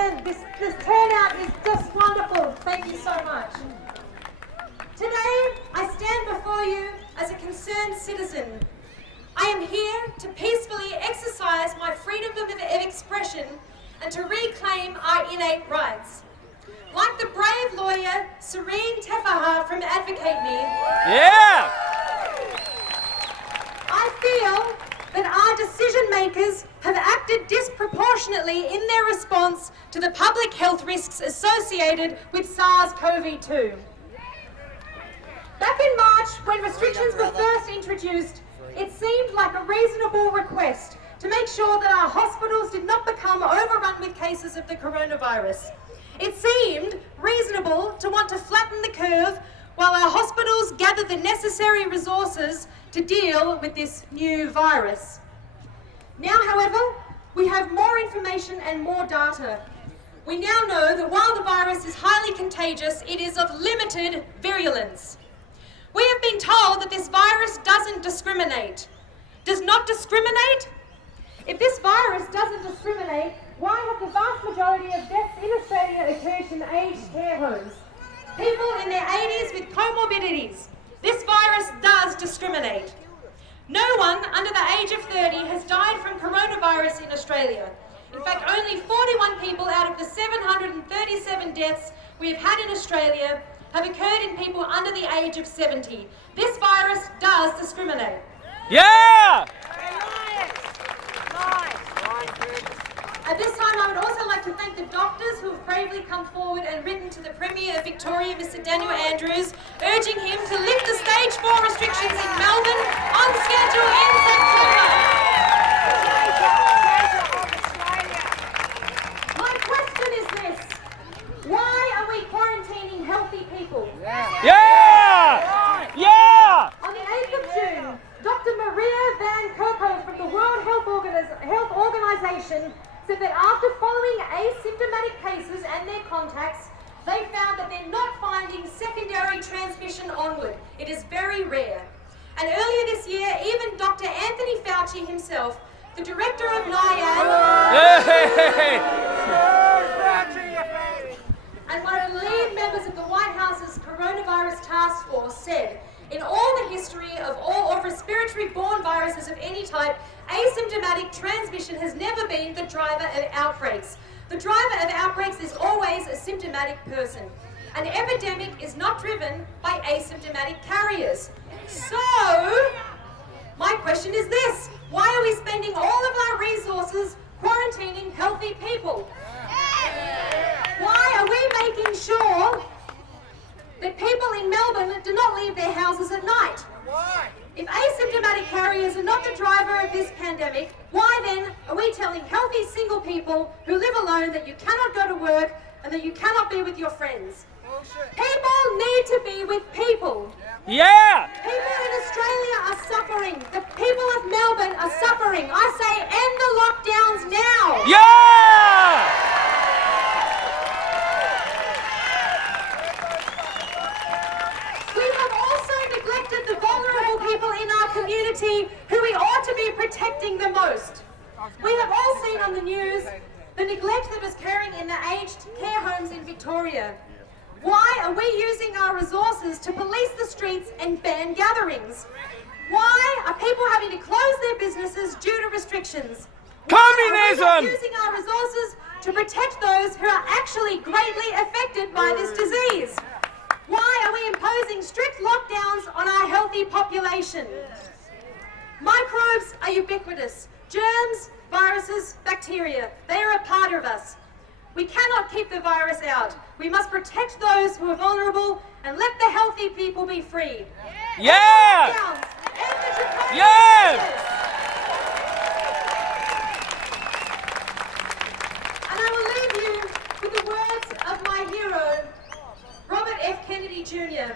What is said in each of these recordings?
again, this turnout is just wonderful. Thank you so much. Today, I stand before you as a concerned citizen. I am here to peacefully exercise my freedom of expression and to reclaim our innate rights. Like the brave lawyer, Serene Tefaha from Advocate Me, Yeah! I feel that our decision makers have acted disproportionately in their response to the public health risks associated with SARS-CoV-2. Back in March, when restrictions were first introduced, it seemed like a reasonable request to make sure that our hospitals did not become overrun with cases of the coronavirus. It seemed reasonable to want to flatten the curve while our hospitals gathered the necessary resources to deal with this new virus. Now, however, we have more information and more data. We now know that while the virus is highly contagious, it is of limited virulence. We have been told that this virus doesn't discriminate. Does not discriminate? If this virus doesn't discriminate, why have the vast majority of deaths in Australia occurred in aged care homes? People in their 80s with comorbidities. This virus does discriminate. No one under the age of 30 has died from coronavirus in Australia. In fact, only 41 people out of the 737 deaths we have had in Australia have occurred in people under the age of 70. This virus does discriminate. Yeah! At this time, I would also like to thank the doctors who have bravely come forward and written to the Premier of Victoria, Mr. Daniel Andrews, urging him to lift the stage 4 restrictions in Melbourne on schedule in September. My question is this: why are we quarantining healthy people? Yeah! Yeah! On the 8th of June, Dr. Maria Van Kerkhove from the World Health Organization said that after following asymptomatic cases and their contacts, they found that they're not finding secondary transmission onward. It is very rare. And earlier this year, even Dr. Anthony Fauci himself, the director of NIAID, and one of the lead members of the White House's coronavirus task force, said, in all the history of all respiratory-borne viruses of any type, asymptomatic transmission has never been the driver of outbreaks. The driver of outbreaks is always a symptomatic person. An epidemic is not driven by asymptomatic carriers. So, my question is this: why are we spending all of our resources quarantining healthy people? Why are we making sure that people in Melbourne do not leave their houses at night? Why? If asymptomatic carriers are not the driver of this pandemic, why then are we telling healthy single people who live alone that you cannot go to work and that you cannot be with your friends? Bullshit. People need to be with people. Yeah! People in Australia are suffering. The people of Melbourne are suffering. I say end the lockdowns now. Yeah! We have also neglected the vulnerable people in our community who we ought to be protecting the most. We have all seen on the news the neglect that is occurring in the aged care homes in Victoria. Why are we using our resources to police the streets and ban gatherings? Why are people having to close their businesses due to restrictions? Communism! Why are we not using our resources to protect those who are actually greatly affected by this disease? Why are we imposing strict lockdowns on our healthy population? Microbes are ubiquitous. Germs, viruses, bacteria, they are a part of us. We cannot keep the virus out. We must protect those who are vulnerable and let the healthy people be free. Yeah! Lockdowns, end the draconian Yeah! measures. And I will leave you with the words of my hero, Robert F. Kennedy Jr.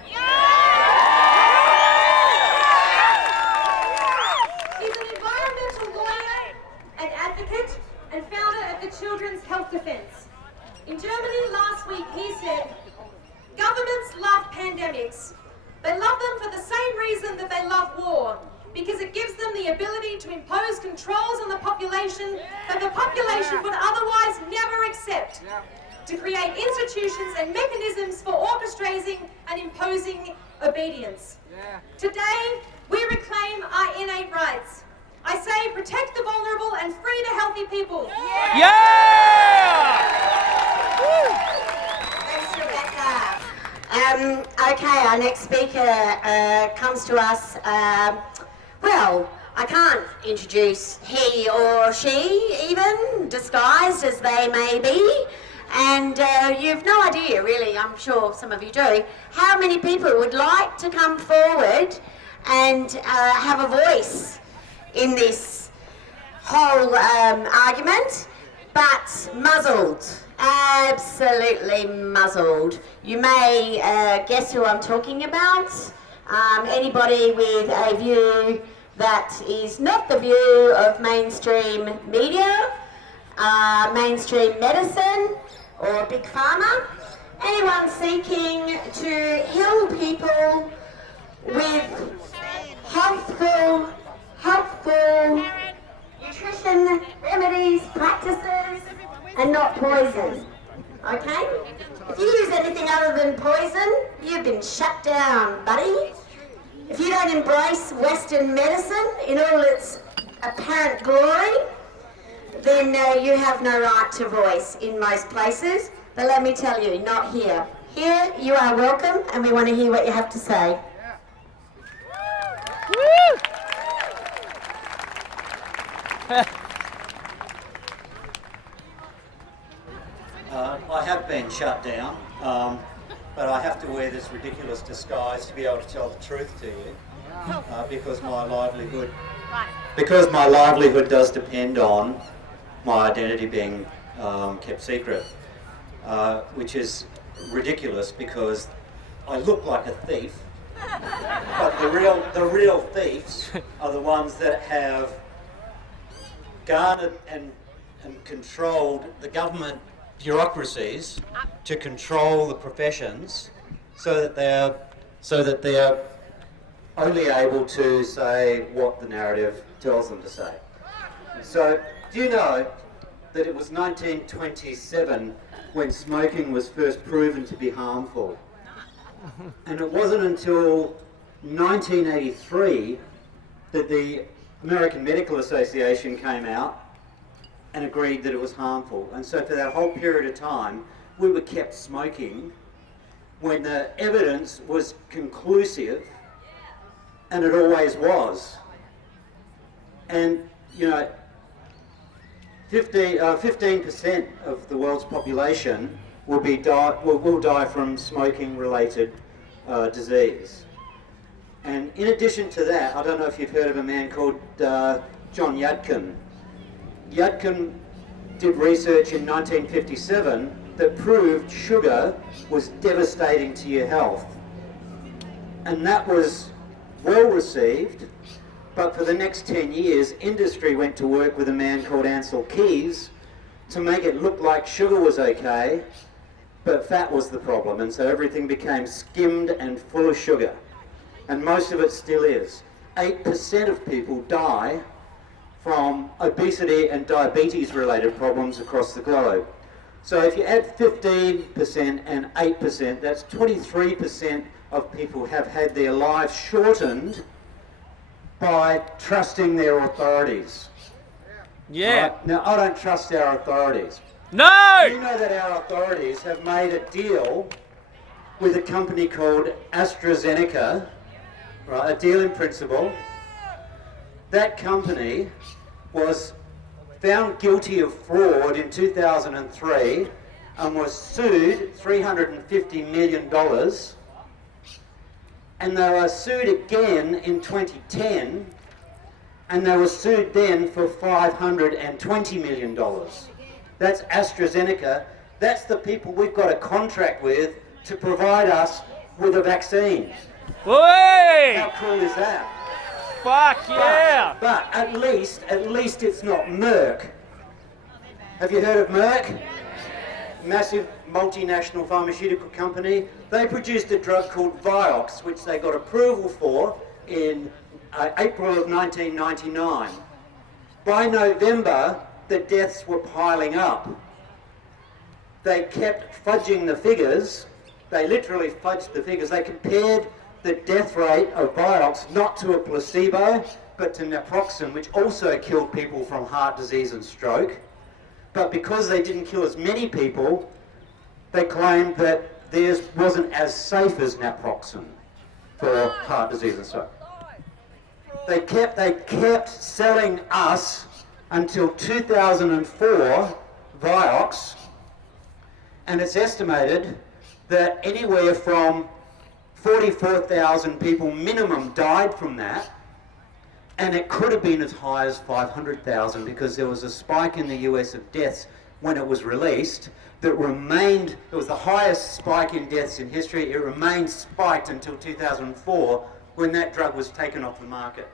He's an environmental lawyer, an advocate, and founder of the Children's Health Defence. In Germany last week, he said, governments love pandemics. They love them for the same reason that they love war, because it gives them the ability to impose controls on the population that the population would otherwise never accept. to create institutions and mechanisms for orchestrating and imposing obedience. Today, we reclaim our innate rights. I say protect the vulnerable and free the healthy people. Yeah! Thanks, Rebecca. Okay, our next speaker comes to us. Well, I can't introduce he or she, even, disguised as they may be. And you've no idea, really, I'm sure some of you do, how many people would like to come forward and have a voice in this whole argument, but muzzled, absolutely muzzled. You may guess who I'm talking about. Anybody with a view that is not the view of mainstream media, mainstream medicine, or big pharma. Anyone seeking to heal people with helpful nutrition remedies, practices, and not poison. Okay? If you use anything other than poison, you've been shut down, buddy. If you don't embrace Western medicine in all its apparent glory, then you have no right to voice in most places. But let me tell you, not here. Here, you are welcome, and we want to hear what you have to say. I have been shut down, but I have to wear this ridiculous disguise to be able to tell the truth to you, because my livelihood does depend on my identity being kept secret, which is ridiculous because I look like a thief, but the real thieves are the ones that have garnered and controlled the government bureaucracies to control the professions, so that they are only able to say what the narrative tells them to say. So, do you know that it was 1927 when smoking was first proven to be harmful? And it wasn't until 1983 that the American Medical Association came out and agreed that it was harmful. And so for that whole period of time, we were kept smoking when the evidence was conclusive, and it always was. And, you know, 15% of the world's population will die from smoking-related disease. And in addition to that, I don't know if you've heard of a man called John Yudkin. Yudkin did research in 1957 that proved sugar was devastating to your health. And that was well received, but for the next 10 years, industry went to work with a man called Ansel Keys to make it look like sugar was okay, but fat was the problem, and so everything became skimmed and full of sugar. And most of it still is. 8% of people die from obesity and diabetes-related problems across the globe. So if you add 15% and 8%, that's 23% of people have had their lives shortened by trusting their authorities. Yeah. Right? Now, I don't trust our authorities. No! You know that our authorities have made a deal with a company called AstraZeneca, right, a deal in principle. That company was found guilty of fraud in 2003 and was sued $350 million. And they were sued again in 2010, and they were sued then for $520 million. That's AstraZeneca. That's the people we've got a contract with to provide us with a vaccine. Oi! How cool is that? Fuck yeah! But at least it's not Merck. Have you heard of Merck? Massive multinational pharmaceutical company. They produced a drug called Vioxx, which they got approval for in April of 1999. By November, the deaths were piling up. they kept fudging the figures. They literally fudged the figures. They compared the death rate of Vioxx not to a placebo, but to naproxen, which also killed people from heart disease and stroke. But because they didn't kill as many people, they claimed that theirs wasn't as safe as naproxen for heart disease and stroke. They kept selling us until 2004 Vioxx, and it's estimated that anywhere from 44,000 people minimum died from that, and it could have been as high as 500,000 because there was a spike in the US of deaths when it was released that remained, it was the highest spike in deaths in history. It remained spiked until 2004 when that drug was taken off the market.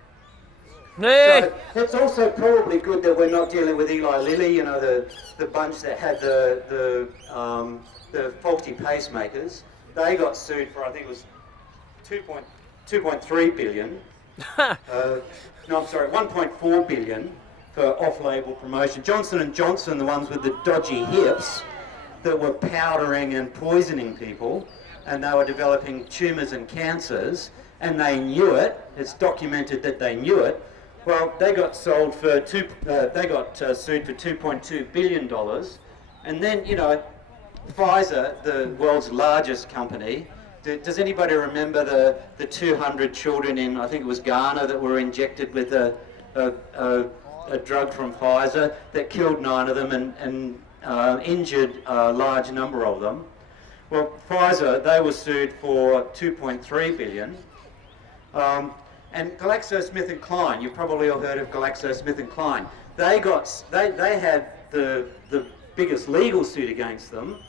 So it's also probably good that we're not dealing with Eli Lilly, you know, the bunch that had the faulty pacemakers. They got sued for, I think it was 2.3 billion. No, I'm sorry, 1.4 billion for off-label promotion. Johnson & Johnson, the ones with the dodgy hips that were powdering and poisoning people, and they were developing tumours and cancers, and they knew it. It's documented that they knew it. Well, they got sold for sued for $2.2 billion, and then, you know, Pfizer, the world's largest company. Does anybody remember the 200 children in, I think it was Ghana, that were injected with a drug from Pfizer that killed 9 of them and injured a large number of them? Well, Pfizer, they were sued for 2.3 billion. And GlaxoSmithKline, you've probably all heard of GlaxoSmithKline. They had the biggest legal suit against them.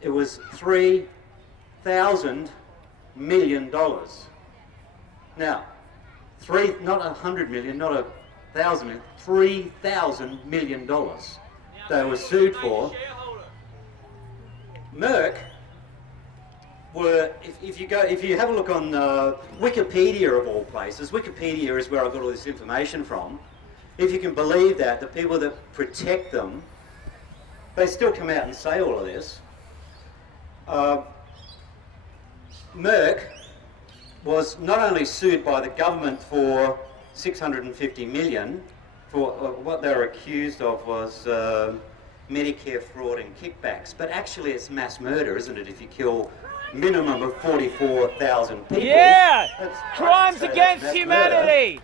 It was $3,000 million. Now, not 100 million, not 1,000 million, $3,000 million they were sued for. Merck were, if you have a look on Wikipedia of all places, Wikipedia is where I got all this information from. If you can believe that, the people that protect them, they still come out and say all of this. Merck was not only sued by the government for 650 million, for what they were accused of was Medicare fraud and kickbacks, but actually it's mass murder, isn't it, if you kill minimum of 44,000 people? Yeah! Crimes against humanity!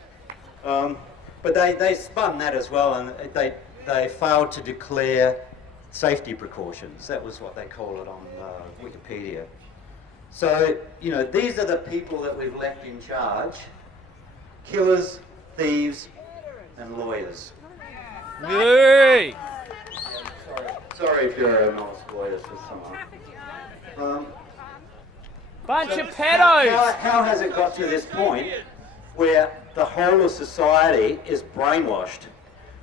But they spun that as well, and they failed to declare safety precautions. That was what they call it on Wikipedia. So, you know, these are the people that we've left in charge: killers, thieves, and lawyers. Yay! Sorry if you're a nice lawyer for someone. Bunch of pedos! How has it got to this point where the whole of society is brainwashed?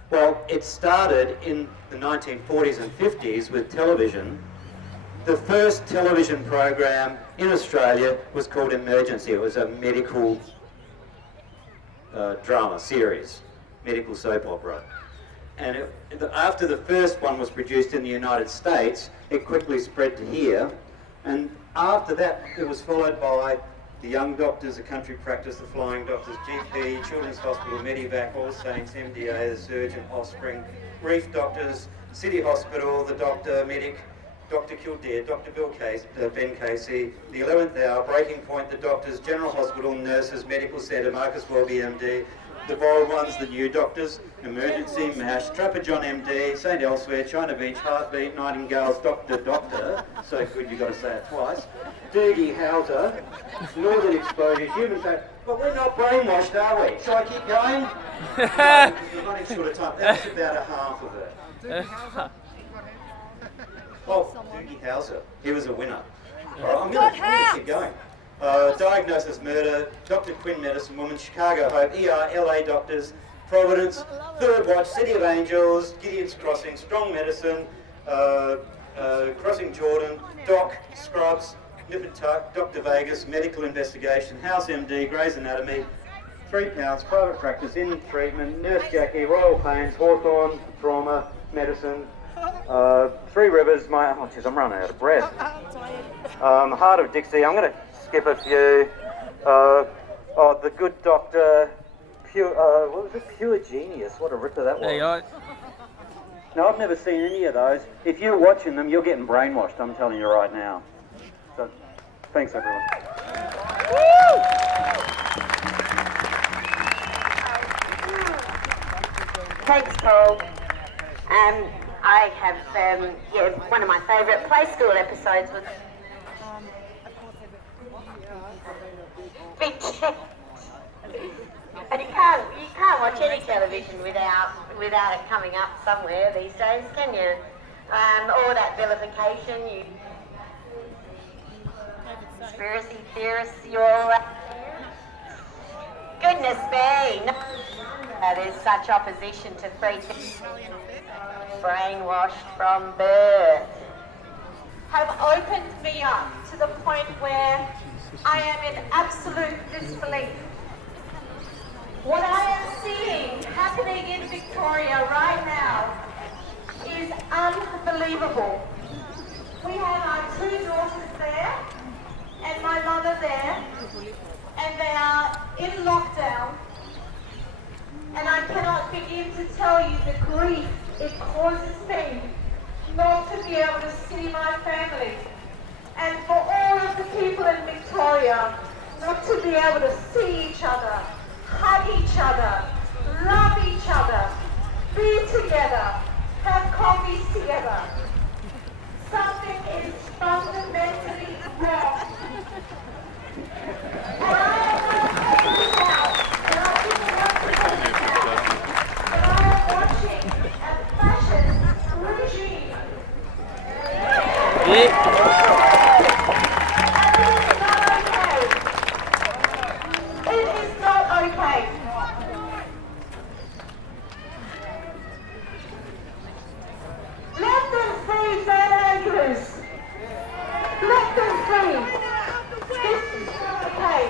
Well, it started in the 1940s and 50s with television. The first television program in Australia was called Emergency. It was a medical drama series, medical soap opera. And after the first one was produced in the United States, it quickly spread to here. And after that, it was followed by the Young Doctors, the Country Practice, the Flying Doctors, GP, Children's Hospital, Medivac, All Saints, MDA, the Surgeon, Offspring, Reef Doctors, City Hospital, the Doctor, Medic, Dr. Kildare, Dr. Ben Casey, the 11th Hour, Breaking Point, the Doctors, General Hospital, Nurses, Medical Centre, Marcus Welby, MD, the bold ones, the New Doctors, Emergency, MASH, Trapper John MD, St Elsewhere, China Beach, Heartbeat, Nightingales, Doctor, so good you got to say it twice, Doogie Howser, Northern Exposure, Human Factor. But we're not brainwashed, are we? Shall I keep going? No, we're running short of time. That's about a half of it. Oh, Doogie Howser, he was a winner. All right, I'm going to keep going. Diagnosis Murder, Dr. Quinn Medicine Woman, Chicago Hope, ER, LA Doctors, Providence, Third Watch, City of Angels, Gideon's Crossing, Strong Medicine, Crossing Jordan, Doc, Scrubs, Nip and Tuck, Dr. Vegas, Medical Investigation, House MD, Grey's Anatomy, 3 Pounds, Private Practice, In Treatment, Nurse Jackie, Royal Pains, Hawthorne, Trauma, Medicine, Three Rivers, oh jeez, I'm running out of breath. Heart of Dixie, I'm going to skip a few. The Good Doctor, what was it? Pure Genius, what a ripper that was. There you go. No, I've never seen any of those. If you're watching them, you're getting brainwashed, I'm telling you right now. So, thanks everyone. Thanks, Paul. I have, one of my favourite play school episodes was Big Cat. And you can't watch any television without it coming up somewhere these days, can you? Or that vilification, conspiracy theorists, you all out there. Goodness me, no. There's such opposition to free thinking, brainwashed from birth. Have opened me up to the point where I am in absolute disbelief. What I am seeing happening in Victoria right now is unbelievable. We have our two daughters there and my mother there, and they are in lockdown, and I cannot begin to tell you the grief it causes me not to be able to see my family, and for all of the people in Victoria not to be able to see each other, hug each other, love each other, be together, have coffees together. Something is fundamentally wrong. And I am not calling this out, and I didn't want to call this out, but I am watching a fascist regime. And it is not okay. It is not okay. Let them free Van Andrews. Let them free. This is not okay.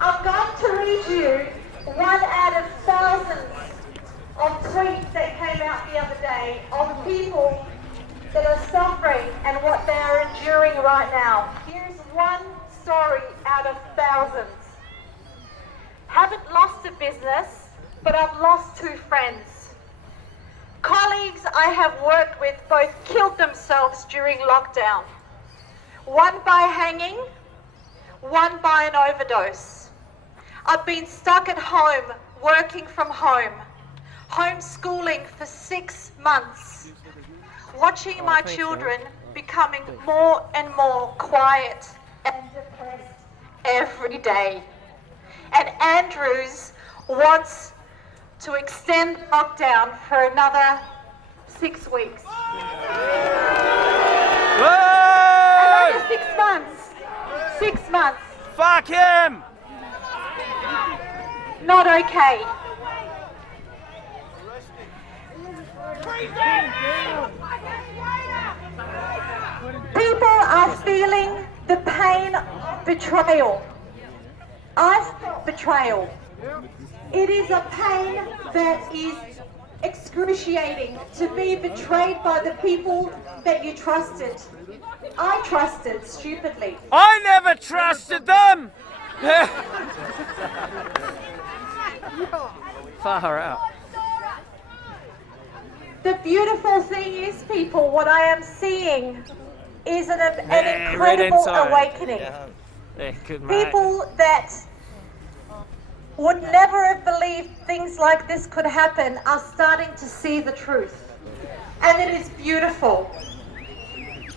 I'm going to read you one out of thousands of tweets that came out the other day of people that are suffering and what they are enduring right now. Here's one story out of thousands. Haven't lost a business, but I've lost two friends. Colleagues I have worked with both killed themselves during lockdown. One by hanging, one by an overdose. I've been stuck at home, working from home, homeschooling for 6 months, watching my children becoming more and more quiet and depressed every day. And Andrews wants to extend lockdown for another 6 weeks. Another 6 months. 6 months. Fuck him! Not okay. People are feeling the pain of betrayal. I felt betrayal. It is a pain that is excruciating to be betrayed by the people that you trusted. I trusted stupidly. I never trusted them! Far out. The beautiful thing is, people, what I am seeing is an incredible awakening. Yeah, good mate. People that would never have believed things like this could happen are starting to see the truth. And it is beautiful.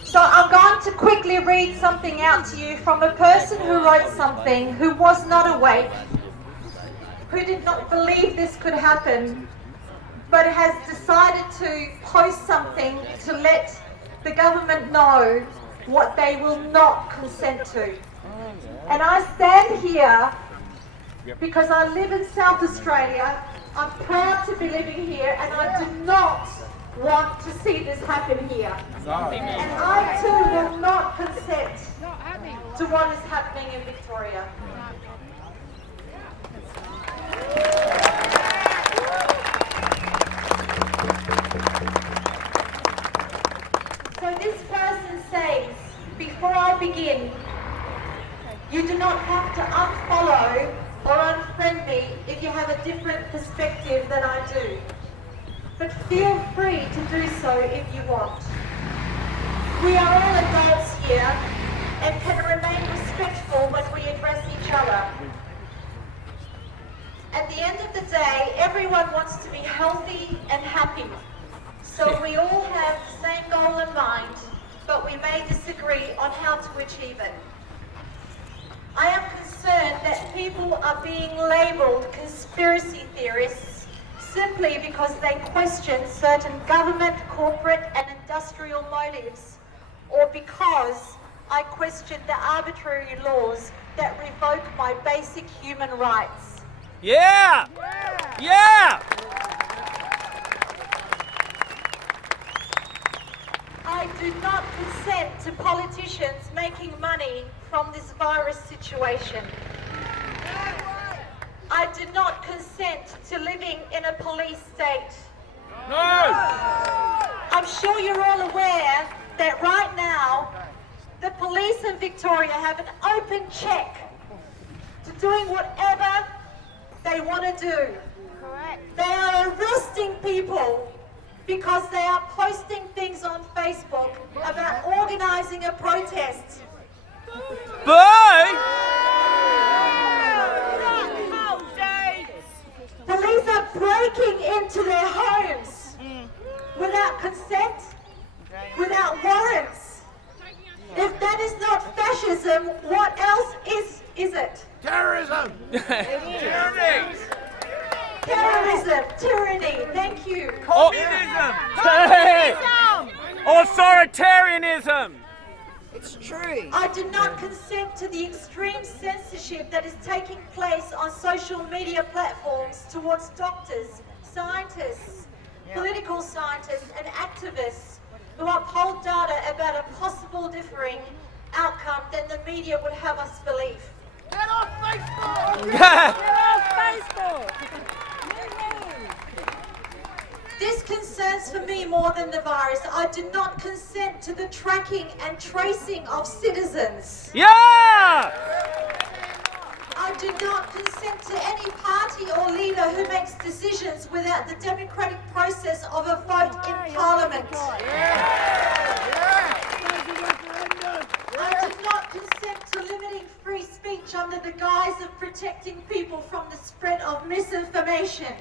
So I'm going to quickly read something out to you from a person who wrote something, who was not awake, who did not believe this could happen, but has decided to post something to let the government know what they will not consent to. And I stand here because I live in South Australia. I'm proud to be living here, and I do not want to see this happen here. And I too will not consent to what is happening in Victoria. So this person says, before I begin, you do not have to unfollow or unfriend me if you have a different perspective than I do. But feel free to do so if you want. We are all adults here and can remain respectful when we address each other. At the end of the day, everyone wants to be healthy and happy. So we all have the same goal in mind, but we may disagree on how to achieve it. I am concerned that people are being labelled conspiracy theorists simply because they question certain government, corporate and industrial motives, or because I question the arbitrary laws that revoke my basic human rights. Yeah! Yeah! I do not consent to politicians making money from this virus situation. I do not consent to living in a police state. No! I'm sure you're all aware that right now, the police in Victoria have an open check to doing whatever they want to do. Correct. They are arresting people because they are posting things on Facebook about organising a protest. Boo! Police are breaking into their homes without consent, without warrants. If that is not fascism, what else is it? Terrorism! Tyranny! Terrorism, tyranny, thank you. Communism! Authoritarianism! It's true. I do not consent to the extreme censorship that is taking place on social media platforms towards doctors, scientists, political scientists and activists who uphold data about a possible differing outcome than the media would have us believe. Get off Facebook! This concerns for me more than the virus. I do not consent to the tracking and tracing of citizens. Yeah! I do not consent to any party or leader who makes decisions without the democratic process of a vote in Parliament. I do not consent to limiting free speech under the guise of protecting people from the spread of misinformation.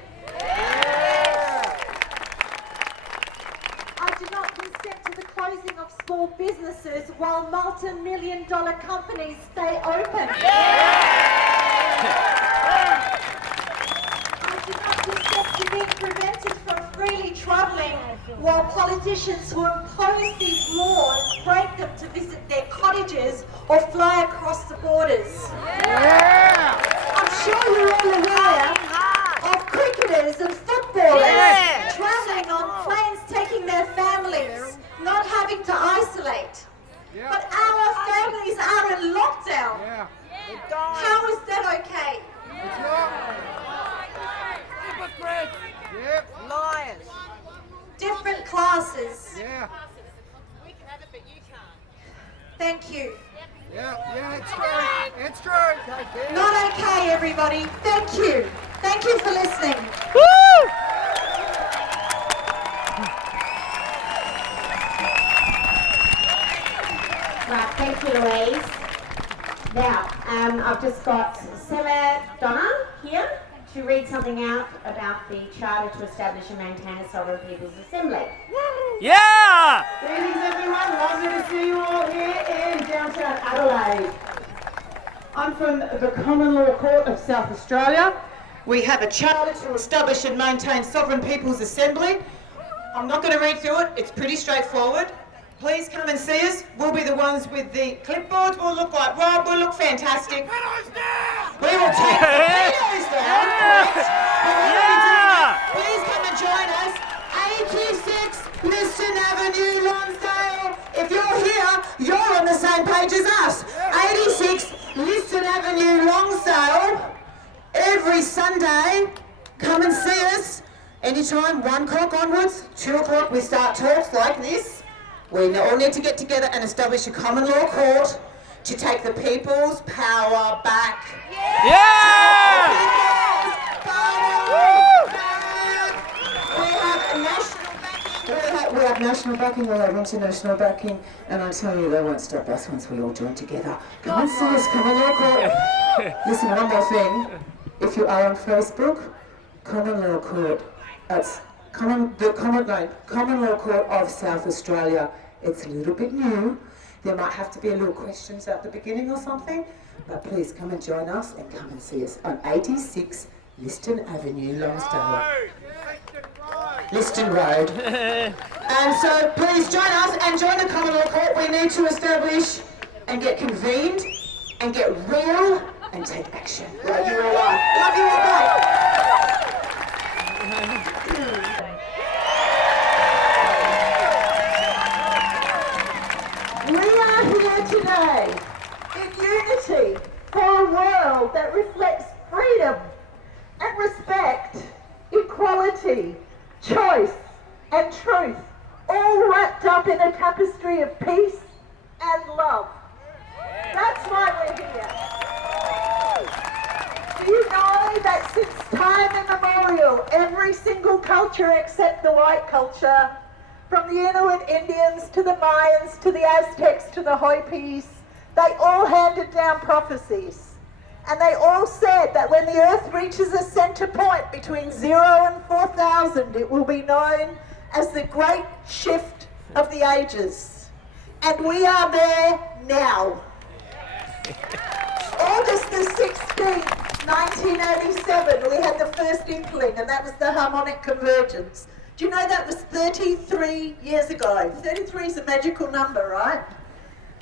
I do not consent to the closing of small businesses while multi-million-dollar companies stay open. I do not consent to being prevented from freely travelling while politicians who impose these laws break them to visit their cottages or fly across the borders. I'm sure you're all aware of cricketers and footballers travelling on planes, taking their families, not having to isolate. But our families are in lockdown. How is that okay? It's not. Hypocrites! Yep. Liars! Different classes. Yeah. Thank you. Yeah, it's true. It's true. Not okay, everybody. Thank you. Thank you for listening. Woo! Right, thank you, Louise. Now, I've just got Stella Donna here to read something out about the charter to establish and maintain a sovereign people's assembly. Yeah! Greetings everyone, lovely to see you all here in downtown Adelaide. I'm from the Common Law Court of South Australia. We have a charter to establish and maintain sovereign people's assembly. I'm not going to read through it, it's pretty straightforward. Please come and see us. We'll be the ones with the clipboards. We'll look like Rob, we'll look fantastic. We will take the videos down, correct? Please come and join us. 86 Liston Avenue, Lonsdale. If you're here, you're on the same page as us. 86 Liston Avenue, Lonsdale. Every Sunday, come and see us. Anytime, 1 o'clock onwards, 2 o'clock, we start talks like this. We all need to get together and establish a common law court to take the people's power back. Yeah! We have national backing. We have national backing, we have international backing, and I tell you, they won't stop us once we all join together. Come and see us, common law court. Listen, one more thing. If you are on Facebook, common law court. That's common law court of South Australia. It's a little bit new. There might have to be a little questions at the beginning or something, but please come and join us and come and see us on 86 Liston Avenue, Lonsdale. Liston Road. And so please join us and join the common law court. We need to establish and get convened and get real and take action. Love you all. Love you all. Bye. We are here today in unity for a world that reflects freedom and respect, equality, choice and truth, all wrapped up in a tapestry of peace and love. That's why we're here. Do you know that since time immemorial, every single culture except the white culture, from the Inuit Indians to the Mayans to the Aztecs to the hippies, they all handed down prophecies. And they all said that when the earth reaches a center point between 0 and 4,000, it will be known as the Great Shift of the Ages. And we are there now. August the 16th, 1987, we had the first inkling, and that was the harmonic convergence. Do you know that was 33 years ago? 33 is a magical number, right?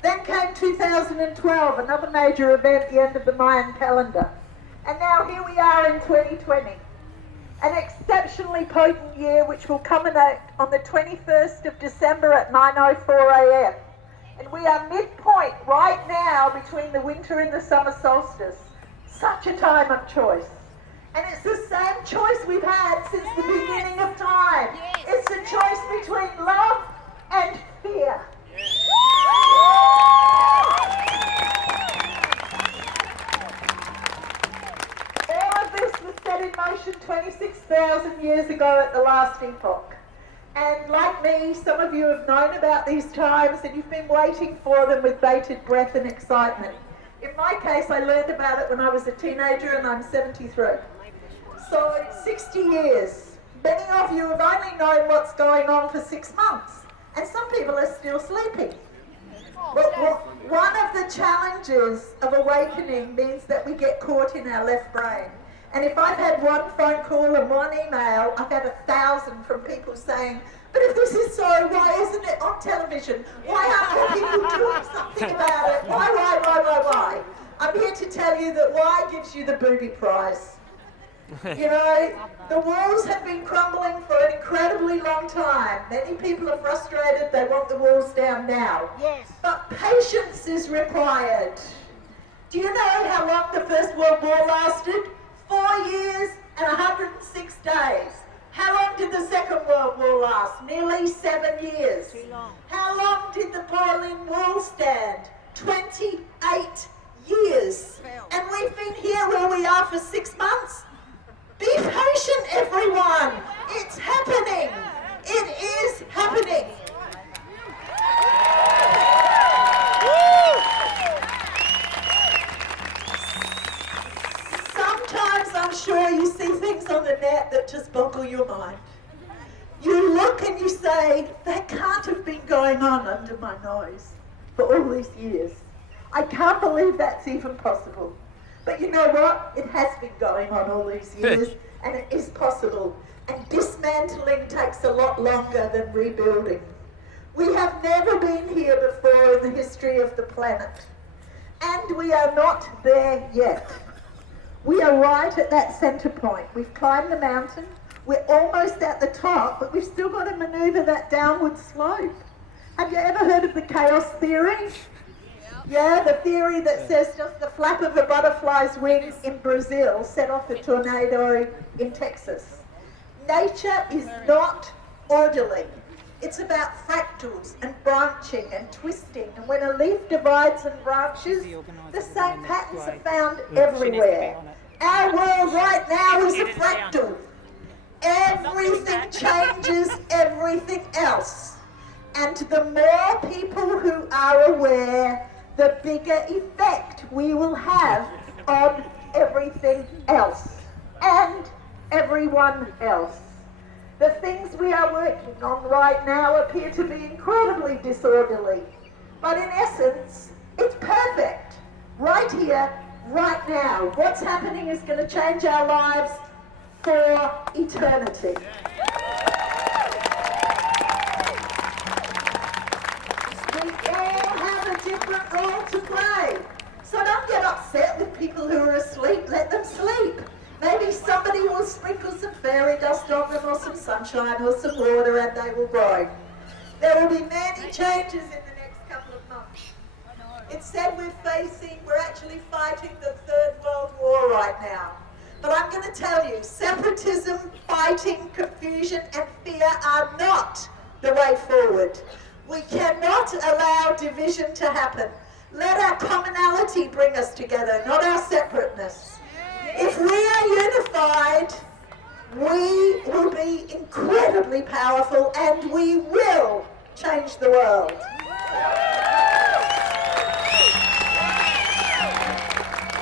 Then came 2012, another major event, the end of the Mayan calendar. And now here we are in 2020, an exceptionally potent year which will culminate on the 21st of December at 9:04 a.m. And we are midpoint right now between the winter and the summer solstice. Such a time of choice. And it's the same choice we've had since the beginning of time. It's the choice between love and fear. All of this was set in motion 26,000 years ago at the last epoch. And like me, some of you have known about these times and you've been waiting for them with bated breath and excitement. In my case, I learned about it when I was a teenager and I'm 73. So 60 years. Many of you have only known what's going on for 6 months, and some people are still sleeping. But one of the challenges of awakening means that we get caught in our left brain. And if I've had one phone call and one email, I've had 1,000 from people saying, but if this is so, why isn't it on television? Why aren't more people doing something about it? Why? I'm here to tell you that why gives you the booby prize. You know, the walls have been crumbling for an incredibly long time. Many people are frustrated, they want the walls down now. Yes. But patience is required. Do you know how long the First World War lasted? 4 years and 106 days. How long did the Second World War last? Nearly 7 years. Too long. How long did the Berlin Wall stand? 28 years. And we've been here where we are for 6 months. Be patient, everyone. It's happening. It is happening. Sometimes I'm sure you see things on the net that just boggle your mind. You look and you say, that can't have been going on under my nose for all these years. I can't believe that's even possible. But you know what? It has been going on all these years, and it is possible. And dismantling takes a lot longer than rebuilding. We have never been here before in the history of the planet. And we are not there yet. We are right at that centre point. We've climbed the mountain. We're almost at the top, but we've still got to manoeuvre that downward slope. Have you ever heard of the chaos theory? Yeah, the theory that says just the flap of a butterfly's wings in Brazil set off a tornado in Texas. Nature is not orderly. It's about fractals and branching and twisting. And when a leaf divides and branches, the same patterns are found everywhere. Our world right now is a fractal. Everything changes everything else. And the more people who are aware, the bigger effect we will have on everything else and everyone else. The things we are working on right now appear to be incredibly disorderly, but in essence, it's perfect. Right here, right now. What's happening is going to change our lives for eternity. We all have a different role to play. So don't get upset with people who are asleep. Let them sleep. Maybe somebody will sprinkle some fairy dust on them or some sunshine or some water and they will grow. There will be many changes in the next couple of months. It's said we're actually fighting the Third World War right now. But I'm going to tell you, separatism, fighting, confusion and fear are not the way forward. We cannot allow division to happen. Let our commonality bring us together, not our separateness. If we are unified, we will be incredibly powerful and we will change the world.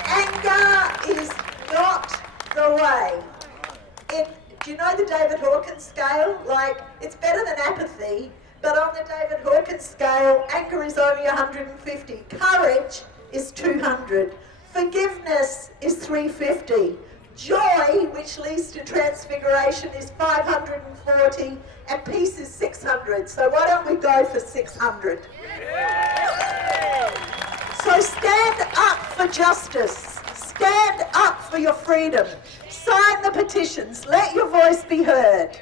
Anger is not the way. Do you know the David Hawkins scale? Like, it's better than apathy, but on the David Hawkins scale, anger is only 150. Courage is 200. Forgiveness is 350. Joy, which leads to transfiguration, is 540, and peace is 600. So why don't we go for 600? So stand up for justice. Stand up for your freedom. Sign the petitions. Let your voice be heard.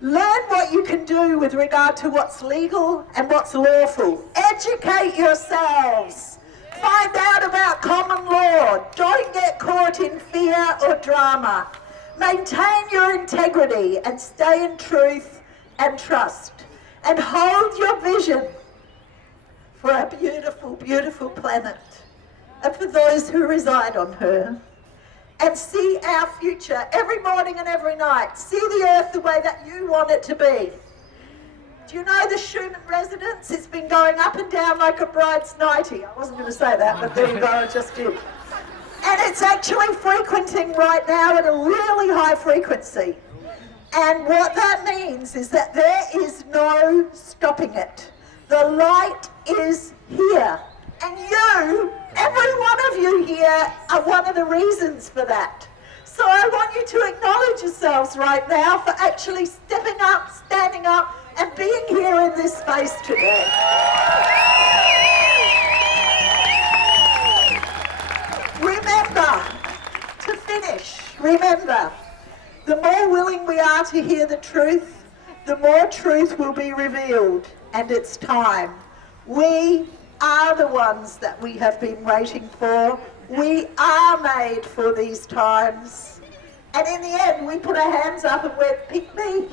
Learn what you can do with regard to what's legal and what's lawful. Educate yourselves. Find out about common law. Don't get caught in fear or drama. Maintain your integrity and stay in truth and trust. And hold your vision for a beautiful, beautiful planet and for those who reside on her. And see our future every morning and every night. See the earth the way that you want it to be. Do you know the Schumann residence? It's been going up and down like a bride's nightie. I wasn't going to say that, but there you go, I just did. And it's actually frequenting right now at a really high frequency. And what that means is that there is no stopping it. The light is here. And you, every one of you here, are one of the reasons for that. So I want you to acknowledge yourselves right now for actually stepping up, standing up, and being here in this space today. Remember, to finish, remember, the more willing we are to hear the truth, the more truth will be revealed, and it's time. We are the ones that we have been waiting for. We are made for these times. And in the end, we put our hands up and went, pick me.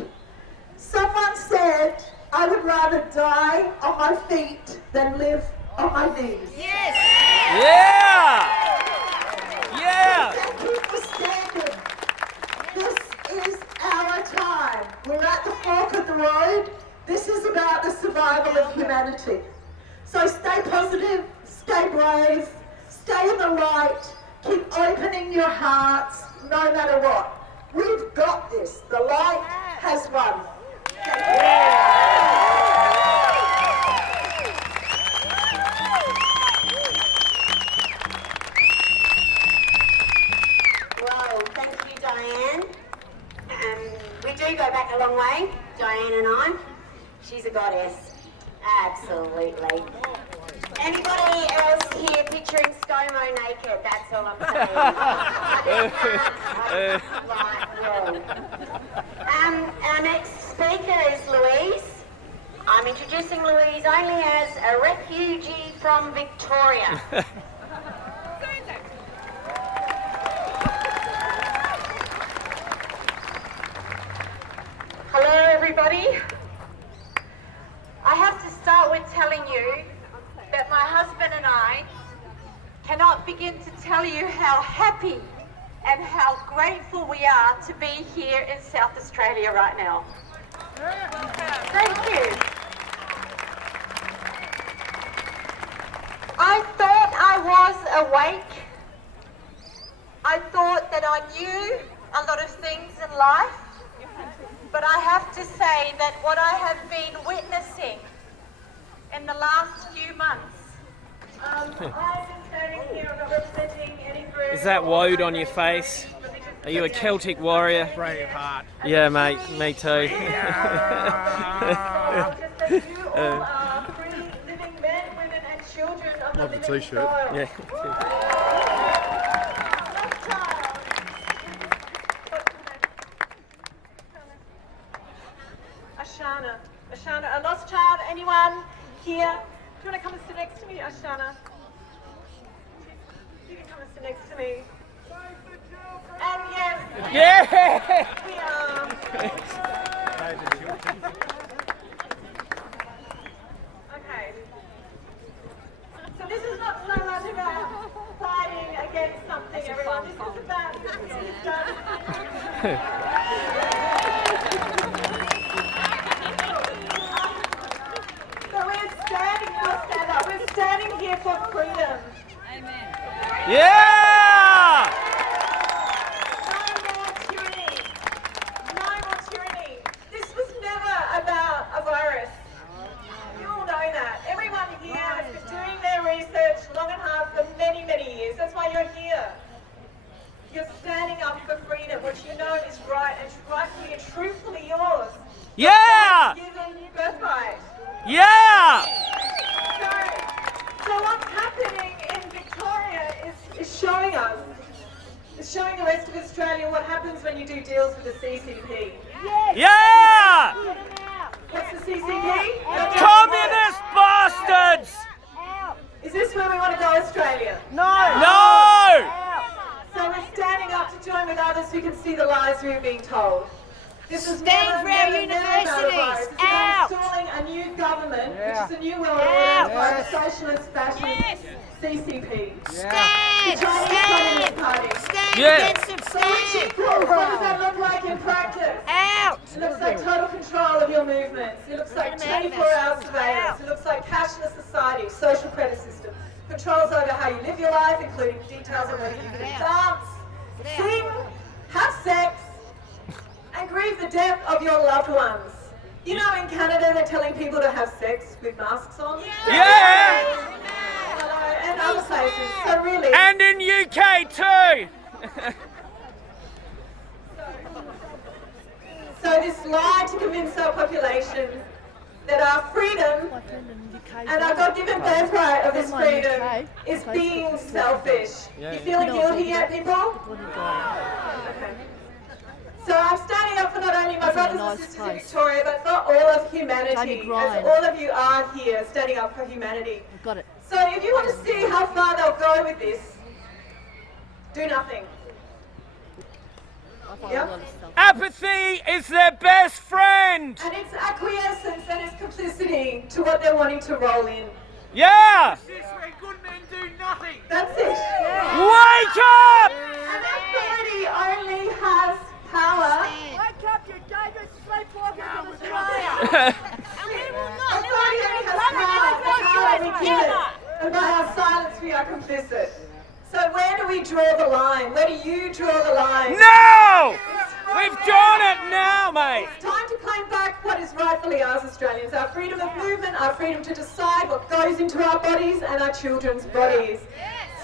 Someone said, I would rather die on my feet than live on my knees. Yes! Yeah! Yeah! Thank you for standing. This is our time. We're at the fork of the road. This is about the survival of humanity. So stay positive, stay brave, stay in the light, keep opening your hearts, no matter what. We've got this. The light has won. Well, thank you, Diane. We do go back a long way, Diane and I. She's a goddess. Absolutely. Anybody else here picturing ScoMo naked? That's all I'm saying. Right, well. Our next speaker is Louise. I'm introducing Louise only as a refugee from Victoria. Hello everybody. my husband and I cannot begin to tell you how happy and how grateful we are to be here in South Australia right now. Thank you. I thought I was awake. I thought that I knew a lot of things in life, but I have to say that what I have been witnessing in the last few months, I'm standing here, I'm not representing any group. Is that woad on your face? Are you a Celtic warrior? Braveheart. Yeah, mate, me too. Just that you all are free, living men, women and children of the living t-shirt. soil. Yeah. Ashana, a lost child, anyone here? Do you want to come and sit next to me, Ashana? You can come and sit next to me. And yes, Yeah! we are. Okay. So this is not so much about fighting against something, everyone. This is about So we're standing, we'll stand up. We're standing here for freedom. Amen. Yeah! No more tyranny. No more tyranny. This was never about a virus. You all know that. Everyone here has been doing their research long and hard for many, many years. That's why you're here. You're standing up for freedom, which you know is right and rightfully and truthfully yours. Yeah! Given birthright. Yeah! So what's happening in Victoria is showing us, it's showing the rest of Australia what happens when you do deals with the CCP. Yeah! What's the CCP? Communist bastards! Is this where we want to go, Australia? No! So we're standing up to join with others who can see the lies we're being told. This is Stand for our universities. Out. Installing a new government, which is a new world order by the socialist fascist CCP. Stand! The Chinese Communist Party. Stand Yeah. against them! So which Stand! equals, what does that look like in practice? Out! It looks like total control of your movements. It looks like 24-hour surveillance. It looks like cashless society, social credit system. Controls over how you live your life, including details on whether you can dance, sing, have sex, and grieve the death of your loved ones. You know, in Canada, they're telling people to have sex with masks on. Yeah! Hello, and other places. So really. And in UK too! So this lie to convince our population that our freedom and our God-given birthright of this freedom is being selfish. You feeling guilty yet, people? Okay. So I'm standing up for not only my brothers and sisters in Victoria, but for all of humanity, as all of you are here standing up for humanity. Got it. So if you want to see how far they'll go with this, do nothing. Yep. Apathy is their best friend! And it's acquiescence and it's complicity to what they're wanting to roll in. Yeah! This where good men do nothing. That's it. Wake up! And authority only has power. Wake up, you dangerous sleepwalkers of Australia! Authority only has power. The power we give it. And by our silence we are complicit. So where do we draw the line? Where do you draw the line? No! We've drawn it now, mate! It's time to claim back what is rightfully ours, Australians. Our freedom of movement, our freedom to decide what goes into our bodies and our children's bodies.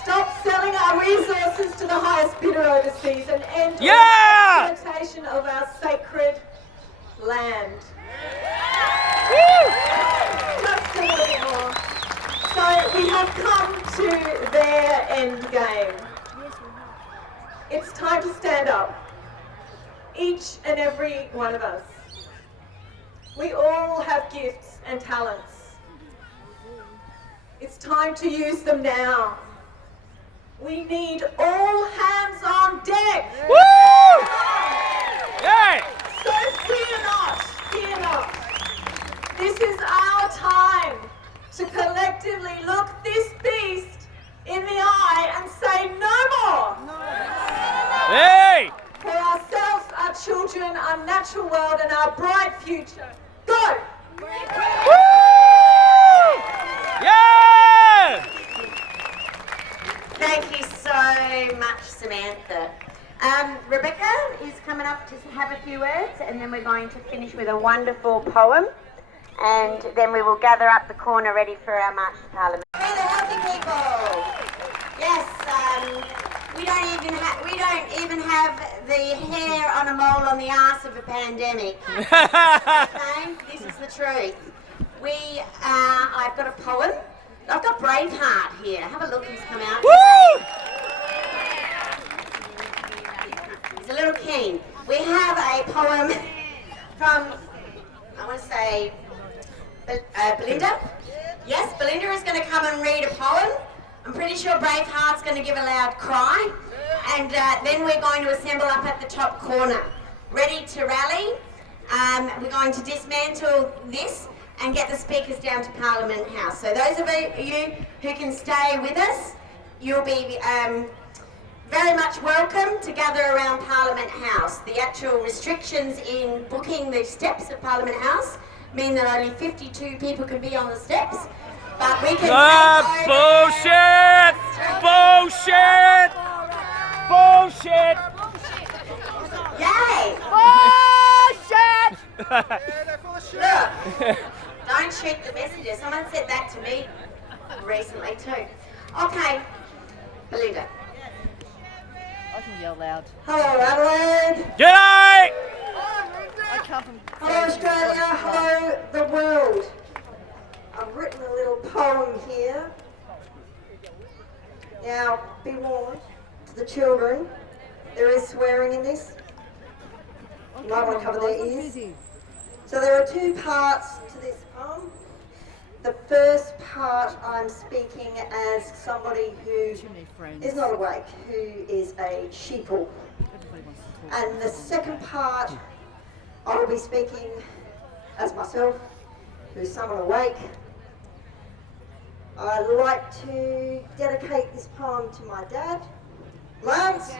Stop selling our resources to the highest bidder overseas and end the exploitation of our sacred land. Just a little bit more. So we have come to their end game. It's time to stand up. Each and every one of us. We all have gifts and talents. It's time to use them now. We need all hands on deck. Woo! Yeah! So fear not, fear not. This is our time to collectively look this beast in the eye and say no more. Hey! For ourselves, our children, our natural world and our bright future. Go! Woo! Yeah! Thank you so much, Samantha. Rebecca is coming up to have a few words, and then we're going to finish with a wonderful poem, and then we will gather up the corner ready for our march to Parliament. We're the healthy people. Yes, we don't even have the hair on a mole on the arse of a pandemic. Okay? This is the truth. I've got a poem. I've got Braveheart here. Have a look who's come out. Woo! He's a little keen. We have a poem from, I want to say, Belinda. Yes, Belinda is going to come and read a poem. I'm pretty sure Braveheart's going to give a loud cry. And then we're going to assemble up at the top corner, ready to rally. We're going to dismantle this and get the speakers down to Parliament House. So those of you who can stay with us, you'll be very much welcome to gather around Parliament House. The actual restrictions in booking the steps of Parliament House mean that only 52 people can be on the steps. But we can bullshit! Bullshit! Bullshit! Yay! Bullshit! Look, don't shoot the messenger. Someone said that to me recently too. Okay, Belinda. I can yell loud. Hello, Adelaide. G'day! I come from... Hello, Australia. Hello, the world. I've written a little poem here. Now, be warned to the children. There is swearing in this. You might want to cover their ears. So there are two parts to this poem. The first part, I'm speaking as somebody who is not awake, who is a sheeple. And the second part, I will be speaking as myself, who's someone awake. I'd like to dedicate this poem to my dad, Lance.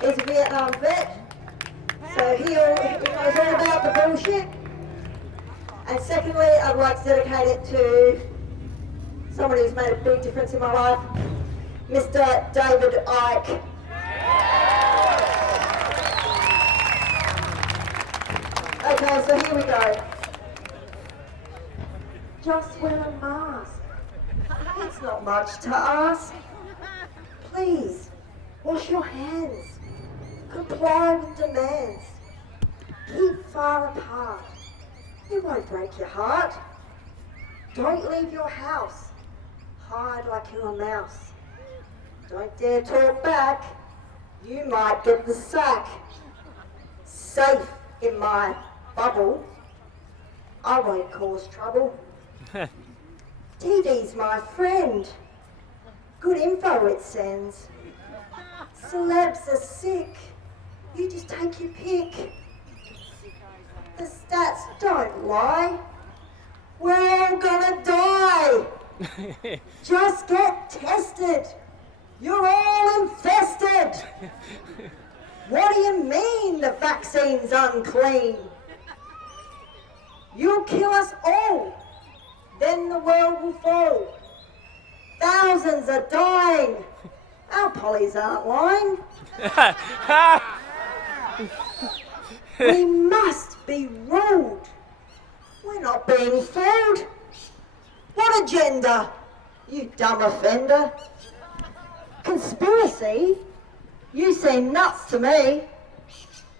He's a Vietnam vet, so he knows all about the bullshit. And secondly, I'd like to dedicate it to somebody who's made a big difference in my life, Mr. David Icke. Okay, so here we go. Just wear a mask. It's not much to ask. Please, wash your hands. Comply with demands. Keep far apart. It won't break your heart. Don't leave your house. Hide like you're a mouse. Don't dare talk back. You might get the sack. Safe in my bubble. I won't cause trouble. DD's my friend. Good info it sends. Celebs are sick. You just take your pick. The stats don't lie. We're all gonna die. Just get tested. You're all infested. What do you mean the vaccine's unclean? You'll kill us all. Then the world will fall. Thousands are dying. Our pollies aren't lying. We must be ruled. We're not being fooled. What agenda, you dumb offender? Conspiracy? You seem nuts to me.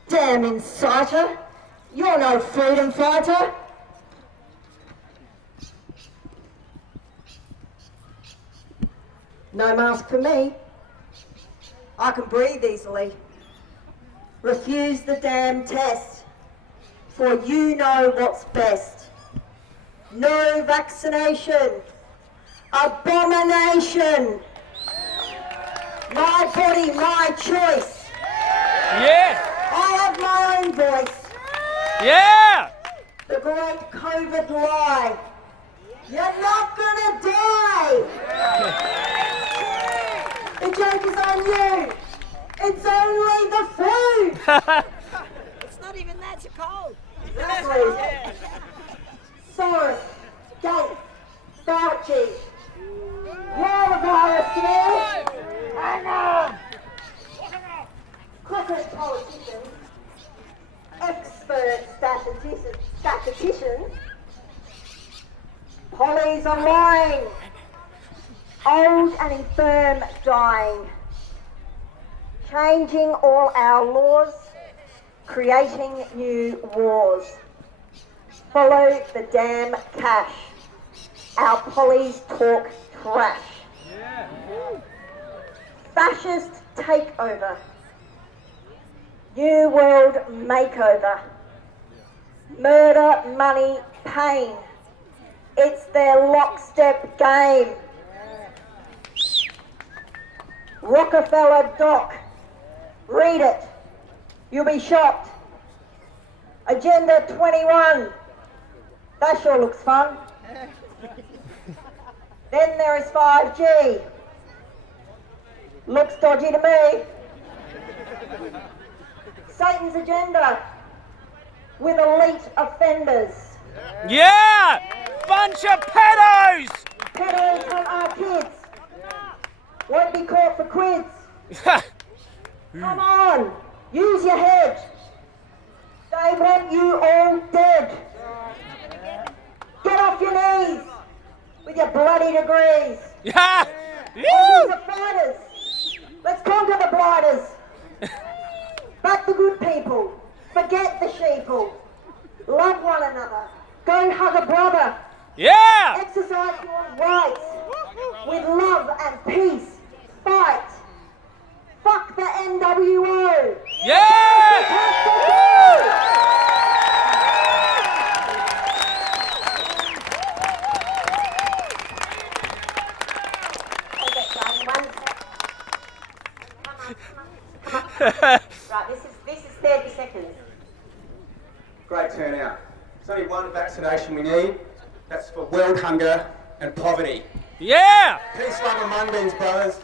Damn inciter. You're no freedom fighter. No mask for me. I can breathe easily. Refuse the damn test, for you know what's best. No vaccination. Abomination. My body, my choice. Yeah! I have my own voice. Yeah! The great COVID lie. You're not gonna die. The joke is on you. It's only the food. It's not even that cold. Exactly. Soros, Gates, Fauci. You're the virus here. Hang on. Crooked politicians, expert statisticians, pollies are lying, old and infirm dying, changing all our laws, creating new wars. Follow the damn cash. Our pollies talk trash. Fascist takeover. New world makeover. Murder, money, pain. It's their lockstep game. Rockefeller Doc. Read it. You'll be shocked. Agenda 21. That sure looks fun. Then there is 5G. Looks dodgy to me. Satan's agenda with elite offenders. Yeah! Bunch of pedos! Pedos from our kids. Won't be caught for quids. Come on, use your head. They want you all dead. Get off your knees with your bloody degrees. Yeah! Aussies are fighters. Let's conquer the blighters. Back the good people. Forget the sheeple. Love one another. Go hug a brother. Yeah! Exercise your rights. With love and peace. Fight. Fuck the NWO. Yeah! Right, this is 30 seconds. Great turnout. There's only one vaccination we need. That's for world hunger and poverty. Yeah! Peace, love and mung beans, brothers.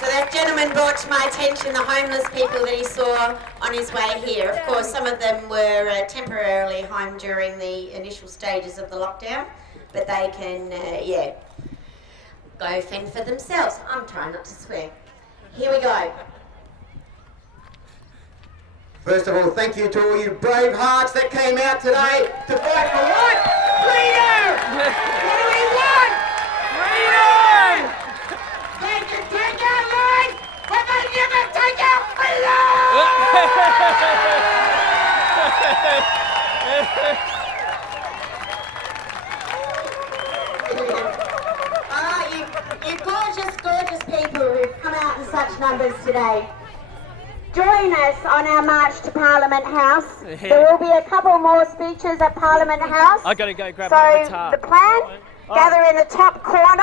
So that gentleman brought to my attention the homeless people that he saw on his way here. Of course, some of them were temporarily home during the initial stages of the lockdown, but they can, go fend for themselves. I'm trying not to swear. Here we go. First of all, thank you to all you brave hearts that came out today to fight for what? Freedom! What do we want? Freedom! They can take our lives, but they never take our freedom! You gorgeous, gorgeous people who've come out in such numbers today. Join us on our march to Parliament House. There will be a couple more speeches at Parliament House. I gotta go grab my guitar. So the plan, gather in the top corner.